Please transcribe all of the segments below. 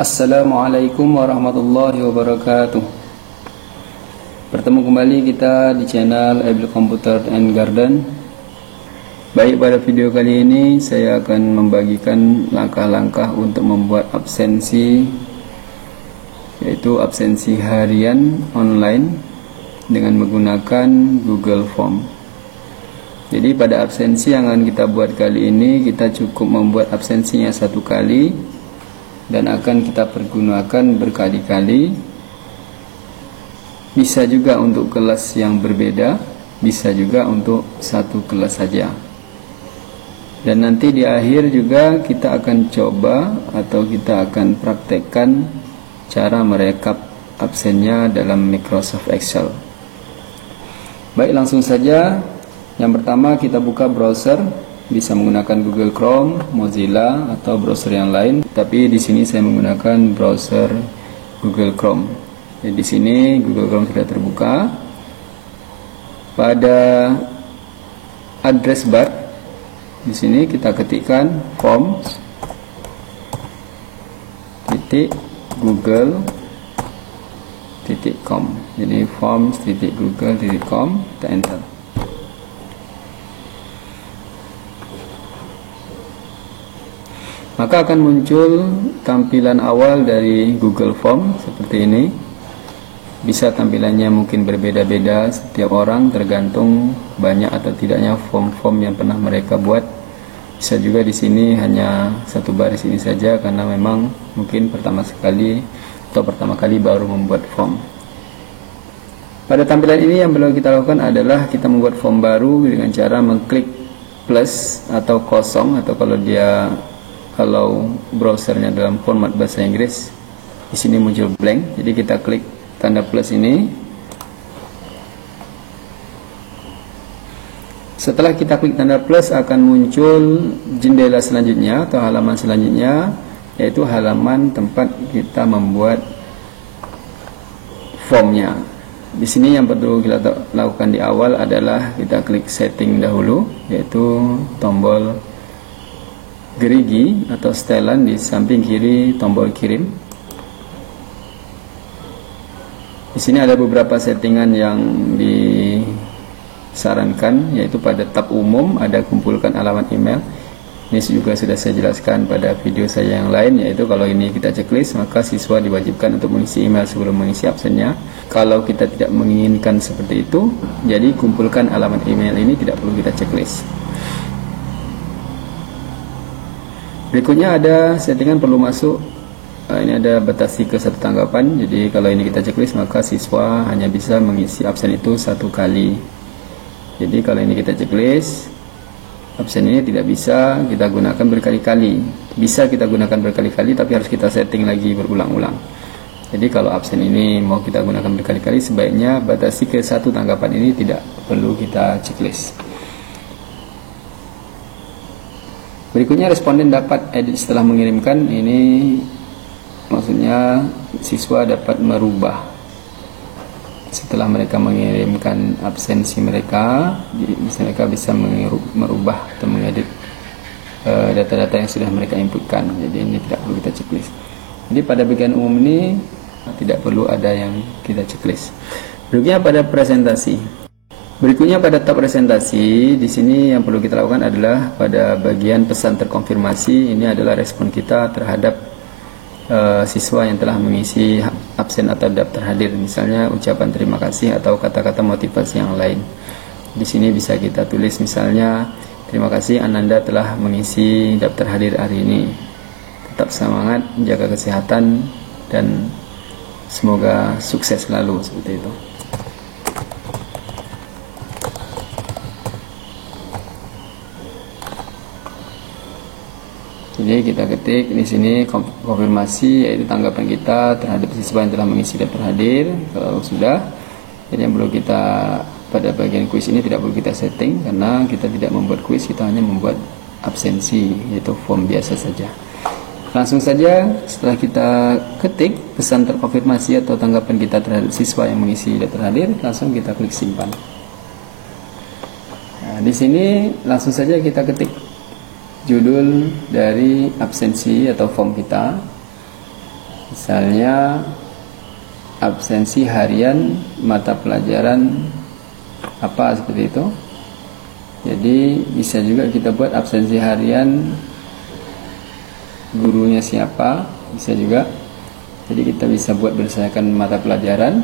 Assalamualaikum warahmatullahi wabarakatuh. Bertemu kembali kita di channel Able Computer and Garden. Baik, pada video kali ini saya akan membagikan langkah-langkah untuk membuat absensi, yaitu absensi harian online dengan menggunakan Google Form. Jadi pada absensi yang akan kita buat kali ini, kita cukup membuat absensinya satu kali dan akan kita pergunakan berkali-kali. Bisa juga untuk kelas yang berbeda, bisa juga untuk satu kelas saja. Dan nanti di akhir juga kita akan coba atau kita akan praktekkan cara merekap absennya dalam Microsoft Excel. Baik, langsung saja. Yang pertama kita buka browser. Bisa menggunakan Google Chrome, Mozilla, atau browser yang lain. Tapi di sini saya menggunakan browser Google Chrome. Jadi di sini Google Chrome sudah terbuka. Pada address bar di sini kita ketikkan forms.google.com. Jadi forms.google.com, kita enter. Maka akan muncul tampilan awal dari Google Form seperti ini. Bisa tampilannya mungkin berbeda-beda setiap orang, tergantung banyak atau tidaknya form-form yang pernah mereka buat. Bisa juga di sini hanya satu baris ini saja karena memang mungkin pertama kali baru membuat form. Pada tampilan ini yang perlu kita lakukan adalah kita membuat form baru dengan cara mengklik plus atau kosong, atau kalau browsernya dalam format bahasa Inggris, di sini muncul blank. Jadi kita klik tanda plus ini. Setelah kita klik tanda plus, akan muncul jendela selanjutnya atau halaman selanjutnya, yaitu halaman tempat kita membuat formnya. Di sini yang perlu kita lakukan di awal adalah kita klik setting dahulu, yaitu tombol gerigi atau setelan di samping kiri tombol kirim. Di sini ada beberapa settingan yang disarankan, yaitu pada tab umum ada kumpulkan alamat email. Ini juga sudah saya jelaskan pada video saya yang lain, yaitu kalau ini kita checklist, maka siswa diwajibkan untuk mengisi email sebelum mengisi absennya. Kalau kita tidak menginginkan seperti itu, jadi kumpulkan alamat email ini tidak perlu kita checklist. Berikutnya ada settingan perlu masuk. Ini ada batasi ke satu tanggapan. Jadi kalau ini kita checklist, maka siswa hanya bisa mengisi absen itu satu kali. Jadi kalau ini kita checklist, absen ini tidak bisa kita gunakan berkali-kali. Bisa kita gunakan berkali-kali, tapi harus kita setting lagi berulang-ulang. Jadi kalau absen ini mau kita gunakan berkali-kali, sebaiknya batasi ke satu tanggapan ini tidak perlu kita checklist. Berikutnya responden dapat edit setelah mengirimkan. Ini maksudnya siswa dapat merubah setelah mereka mengirimkan absensi mereka. Mereka bisa merubah atau mengedit data-data yang sudah mereka inputkan. Jadi ini tidak perlu kita checklist. Jadi pada bagian umum ini tidak perlu ada yang kita checklist. Berikutnya pada presentasi. Berikutnya pada tab presentasi, di sini yang perlu kita lakukan adalah pada bagian pesan terkonfirmasi. Ini adalah respon kita terhadap siswa yang telah mengisi absen atau daftar hadir, misalnya ucapan terima kasih atau kata-kata motivasi yang lain. Di sini bisa kita tulis misalnya, terima kasih Ananda telah mengisi daftar hadir hari ini. Tetap semangat, jaga kesehatan, dan semoga sukses selalu, seperti itu. Jadi kita ketik di sini konfirmasi, yaitu tanggapan kita terhadap siswa yang telah mengisi daftar hadir. Kalau sudah, jadi yang perlu kita pada bagian kuis ini tidak perlu kita setting karena kita tidak membuat kuis, kita hanya membuat absensi, yaitu form biasa saja. Langsung saja setelah kita ketik pesan terkonfirmasi atau tanggapan kita terhadap siswa yang mengisi daftar hadir, langsung kita klik simpan. Nah, di sini langsung saja kita ketik judul dari absensi atau form kita. Misalnya absensi harian mata pelajaran apa, seperti itu. Jadi bisa juga kita buat absensi harian gurunya siapa, bisa juga. Jadi kita bisa buat berdasarkan mata pelajaran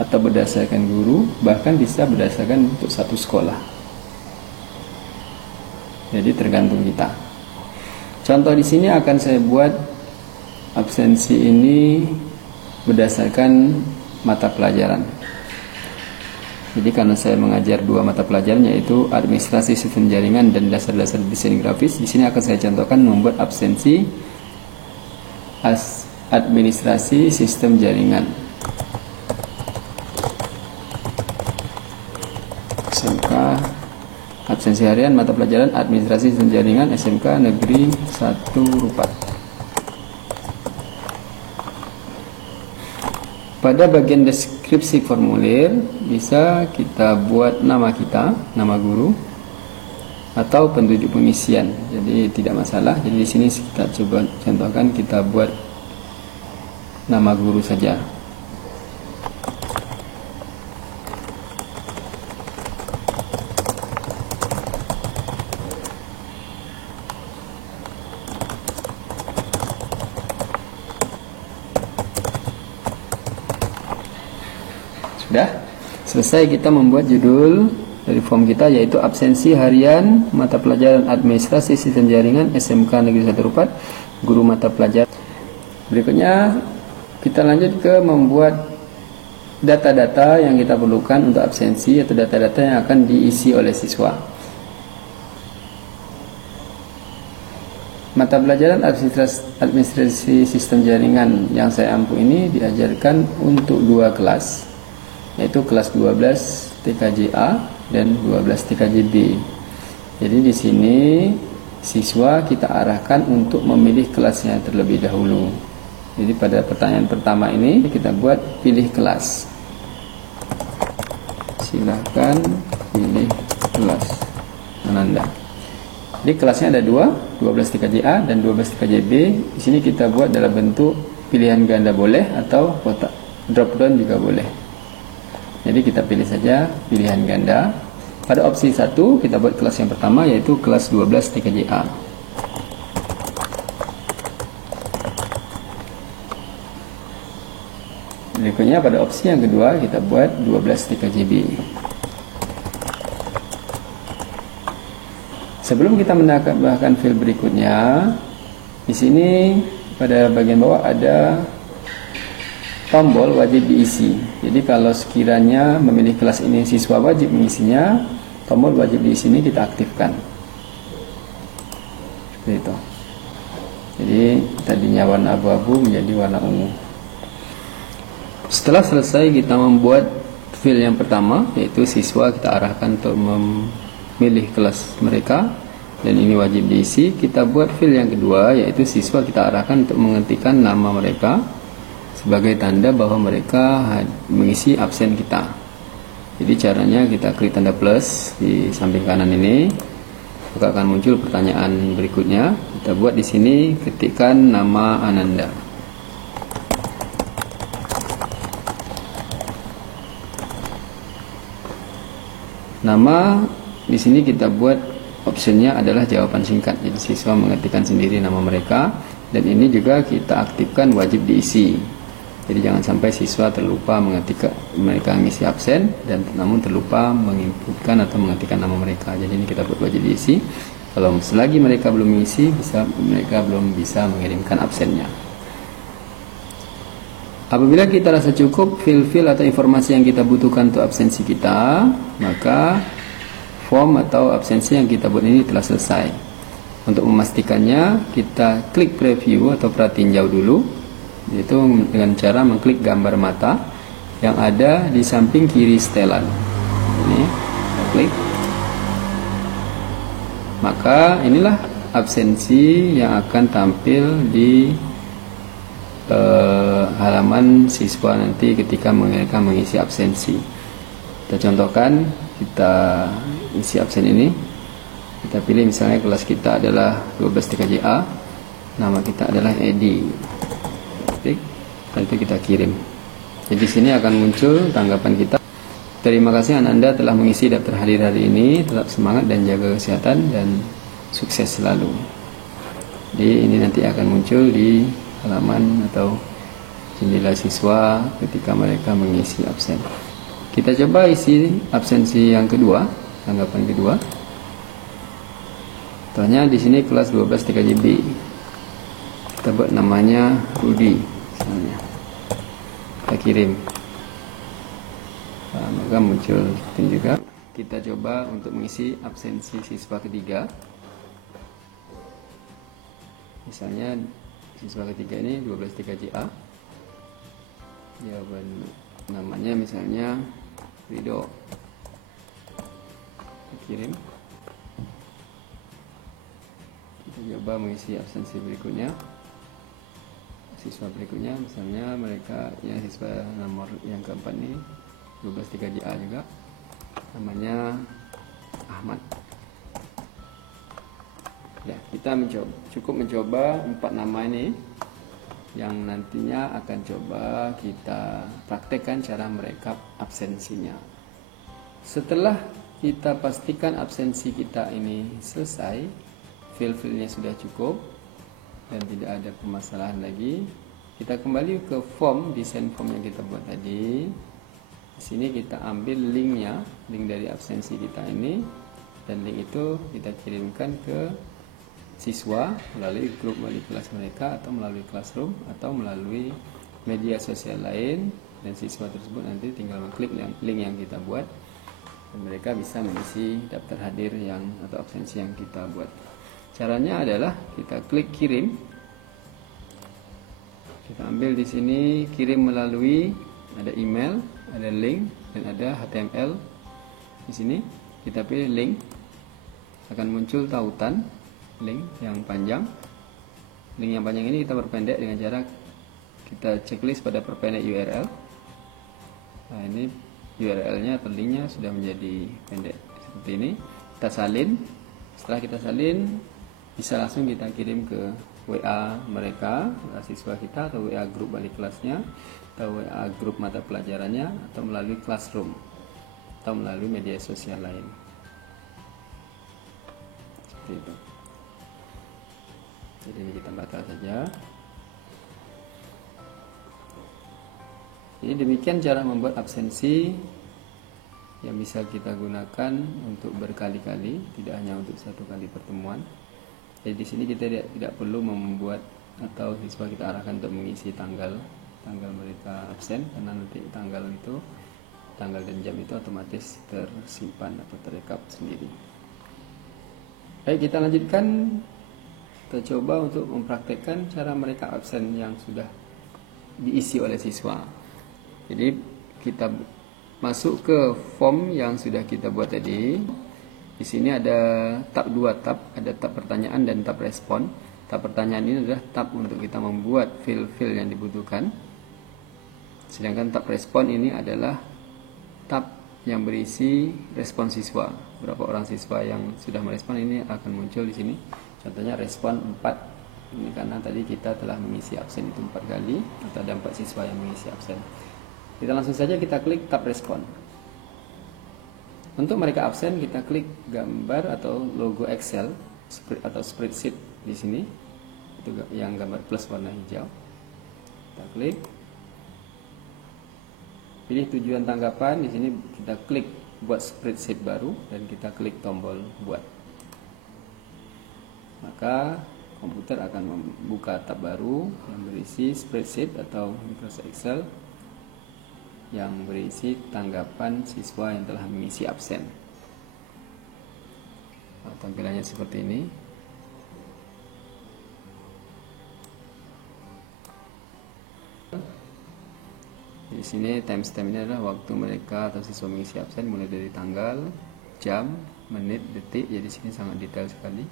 atau berdasarkan guru, bahkan bisa berdasarkan untuk satu sekolah. Jadi tergantung kita. Contoh di sini akan saya buat absensi ini berdasarkan mata pelajaran. Jadi karena saya mengajar 2 mata pelajaran, yaitu administrasi sistem jaringan dan dasar-dasar desain grafis, di sini akan saya contohkan membuat absensi administrasi sistem jaringan. SMK absensi harian mata pelajaran administrasi sistem jaringan SMK Negeri 1 Rupat. Pada bagian deskripsi formulir bisa kita buat nama kita, nama guru, atau penduduk pengisian. Jadi tidak masalah. Jadi di sini kita coba contohkan, kita buat nama guru saja. Sudah selesai kita membuat judul dari form kita, yaitu absensi harian mata pelajaran administrasi sistem jaringan SMK Negeri 1 Rupat, guru mata pelajaran. Berikutnya kita lanjut ke membuat data-data yang kita perlukan untuk absensi, atau data-data yang akan diisi oleh siswa. Mata pelajaran administrasi sistem jaringan yang saya ampu ini diajarkan untuk 2 kelas, yaitu kelas 12 TKJ-A dan 12 TKJ-B. Jadi di sini siswa kita arahkan untuk memilih kelasnya terlebih dahulu. Jadi pada pertanyaan pertama ini kita buat pilih kelas. Silahkan pilih kelas Ananda. Jadi kelasnya ada 2, 12 TKJ-A dan 12 TKJ-B. Di sini kita buat dalam bentuk pilihan ganda boleh, atau kotak drop down juga boleh. Jadi kita pilih saja pilihan ganda. Pada opsi 1 kita buat kelas yang pertama, yaitu kelas 12 TKJ-A. Berikutnya pada opsi yang kedua kita buat 12 TKJ-B. Sebelum kita menambahkan file berikutnya, di sini pada bagian bawah ada tombol wajib diisi. Jadi kalau sekiranya memilih kelas ini siswa wajib mengisinya, tombol wajib diisi ini kita aktifkan. Seperti itu. Jadi tadinya warna abu-abu menjadi warna ungu. Setelah selesai kita membuat file yang pertama, yaitu siswa kita arahkan untuk memilih kelas mereka, dan ini wajib diisi. Kita buat file yang kedua, yaitu siswa kita arahkan untuk mengetikkan nama mereka sebagai tanda bahwa mereka mengisi absen kita. Jadi caranya kita klik tanda plus di samping kanan ini, maka akan muncul pertanyaan berikutnya. Kita buat di sini, ketikkan nama Ananda. Nama di sini kita buat optionnya adalah jawaban singkat. Jadi siswa mengetikkan sendiri nama mereka, dan ini juga kita aktifkan wajib diisi. Jadi jangan sampai siswa terlupa mengetik mereka mengisi absen, dan namun terlupa menginputkan atau mengetikkan nama mereka. Jadi ini kita buat wajib diisi. Kalau selagi mereka belum mengisi, mereka belum bisa mengirimkan absennya. Apabila kita rasa cukup fil-fil atau informasi yang kita butuhkan untuk absensi kita, maka form atau absensi yang kita buat ini telah selesai. Untuk memastikannya, kita klik preview atau perhatiin jauh dulu, yaitu dengan cara mengklik gambar mata yang ada di samping kiri setelan. Ini kita klik. Maka inilah absensi yang akan tampil di halaman siswa nanti ketika mereka mengisi absensi. Kita contohkan, kita isi absen ini. Kita pilih misalnya kelas kita adalah 12 TKJ-A, nama kita adalah Edi. Setelah itu kita kirim. Jadi di sini akan muncul tanggapan kita. Terima kasih Anda telah mengisi daftar hadir hari ini. Tetap semangat dan jaga kesehatan dan sukses selalu. Jadi ini nanti akan muncul di halaman atau jendela siswa ketika mereka mengisi absen. Kita coba isi absensi yang kedua, tanggapan kedua. Contohnya di sini kelas 12 TKJB. Kita buat namanya Rudi misalnya. Kita kirim. Nah, maka muncul seperti juga. Kita coba untuk mengisi absensi siswa ketiga. Misalnya siswa ketiga ini 12 TKJA. Jawaban namanya misalnya Rido. Kita kirim. Kita coba mengisi absensi berikutnya. Siswa berikutnya misalnya mereka yang siswa nomor yang keempat ini 12 TKJA juga. Namanya Ahmad. Ya, kita cukup mencoba 4 nama ini yang nantinya akan coba kita praktekkan cara merekap absensinya. Setelah kita pastikan absensi kita ini selesai, file-filenya sudah cukup dan tidak ada permasalahan lagi, kita kembali ke form, desain form yang kita buat tadi. Di sini kita ambil linknya, link dari absensi kita ini, dan link itu kita kirimkan ke siswa melalui grup wali kelas mereka atau melalui classroom atau melalui media sosial lain, dan siswa tersebut nanti tinggal mengklik link yang kita buat dan mereka bisa mengisi daftar hadir yang atau absensi yang kita buat. Caranya adalah kita klik kirim. Kita ambil di sini kirim melalui, ada email, ada link dan ada HTML. Di sini kita pilih link, akan muncul tautan link yang panjang. Link yang panjang ini kita perpendek dengan cara kita checklist pada perpendek URL. Nah, ini URL-nya atau linknya sudah menjadi pendek seperti ini. Kita salin. Setelah kita salin, bisa langsung kita kirim ke WA mereka, siswa kita, atau WA grup balik kelasnya, atau WA grup mata pelajarannya, atau melalui classroom, atau melalui media sosial lain. Seperti itu. Jadi ini kita batal saja. Jadi demikian cara membuat absensi yang bisa kita gunakan untuk berkali-kali, tidak hanya untuk satu kali pertemuan. Jadi di sini kita tidak perlu membuat atau siswa kita arahkan untuk mengisi tanggal mereka absen, karena nanti tanggal dan jam itu otomatis tersimpan atau terekap sendiri. Baik, kita lanjutkan. Kita coba untuk mempraktekkan cara mereka absen yang sudah diisi oleh siswa. Jadi kita masuk ke form yang sudah kita buat tadi. Di sini ada tab 2 tab, ada tab pertanyaan dan tab respon. Tab pertanyaan ini adalah tab untuk kita membuat file-file yang dibutuhkan. Sedangkan tab respon ini adalah tab yang berisi respon siswa. Berapa orang siswa yang sudah merespon ini akan muncul di sini. Contohnya respon 4, ini karena tadi kita telah mengisi absen itu 4 kali, atau ada 4 siswa yang mengisi absen. Kita langsung saja kita klik tab respon. Untuk mereka absen, kita klik gambar atau logo Excel atau spreadsheet di sini, itu yang gambar plus warna hijau. Kita klik, pilih tujuan tanggapan. Di sini kita klik buat spreadsheet baru dan kita klik tombol buat. Maka komputer akan membuka tab baru yang berisi spreadsheet atau Microsoft Excel yang berisi tanggapan siswa yang telah mengisi absen. Nah, tampilannya seperti ini. Di sini timestamp ini adalah waktu mereka atau siswa mengisi absen, mulai dari tanggal, jam, menit, detik. Jadi di sini sangat detail sekali.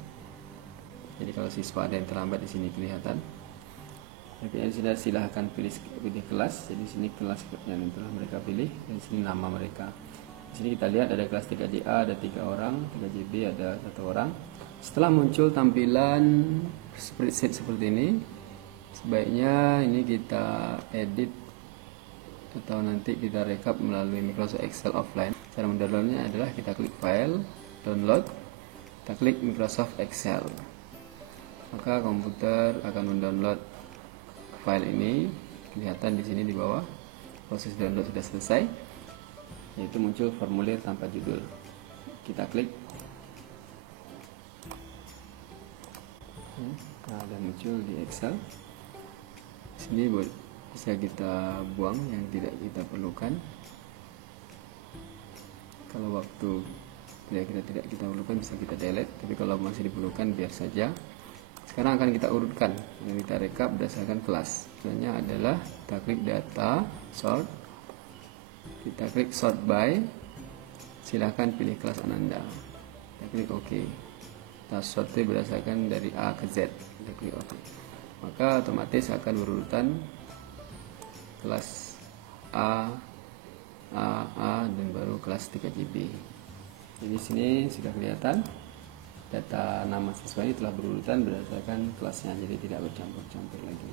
Jadi kalau siswa ada yang terlambat di sini kelihatan. Jadi sudah silahkan pilih kelas. Jadi di sini kelas yang telah mereka pilih. Dan di sini nama mereka. Di sini kita lihat ada kelas 3JA ada 3 orang, 3JB ada 1 orang. Setelah muncul tampilan spreadsheet seperti ini, Sebaiknya ini kita edit atau nanti kita rekap melalui Microsoft Excel offline. Cara mendownloadnya adalah kita klik file, download, kita klik Microsoft Excel, maka komputer akan mendownload file ini. Kelihatan di sini di bawah proses download sudah selesai, yaitu muncul formulir tanpa judul. Kita klik, nah, dan muncul di Excel. Sini bisa kita buang yang tidak kita perlukan. Kalau waktu kita tidak kita perlukan bisa kita delete, tapi kalau masih diperlukan biar saja. Sekarang akan kita urutkan dan kita rekap berdasarkan kelas. Sebenarnya adalah kita klik data, sort, kita klik sort by, silahkan pilih kelas Ananda, kita klik OK. Kita sort berdasarkan dari A ke Z, kita klik OK, maka otomatis akan berurutan kelas A, dan baru kelas 3GB. Jadi sini sudah kelihatan data nama siswa ini telah berurutan berdasarkan kelasnya, jadi tidak bercampur-campur lagi.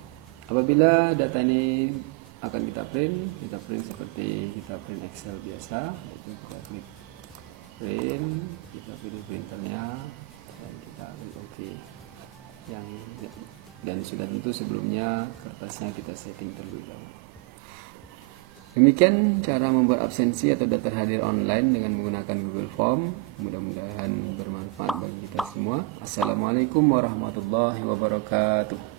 Apabila data ini akan kita print seperti kita print Excel biasa, yaitu kita klik print, kita pilih printernya dan kita klik OK. Dan sudah tentu sebelumnya kertasnya kita setting terlebih dahulu. Demikian cara membuat absensi atau daftar hadir online dengan menggunakan Google Form. Mudah-mudahan bermanfaat bagi kita semua. Assalamualaikum warahmatullahi wabarakatuh.